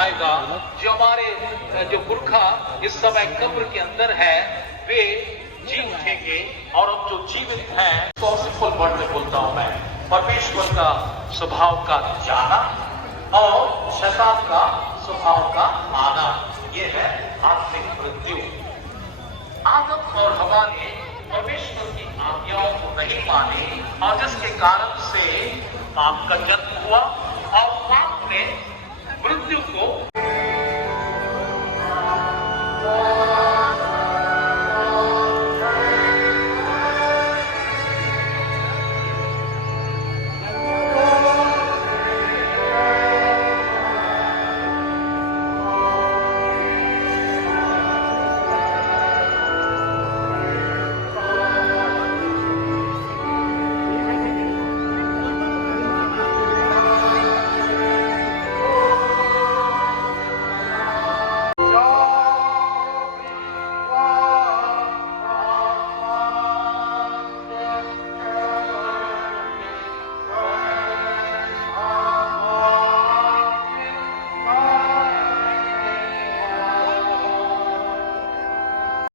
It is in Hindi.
आएगा। जो हमारे जो पुरखा इस समय कब्र के अंदर है वे जी उठेंगे और अब जो जीवित हैं तो सिंपल वर्ड में बोलता हूं मैं, परमेश्वर का स्वभाव का जाना और शैतान का स्वभाव का आना, ये है आत्मिक मृत्यु। आदम और हवा ने परमेश्वर की आज्ञाओं को नहीं माने और जिसके कारण से पाप का जन्म हुआ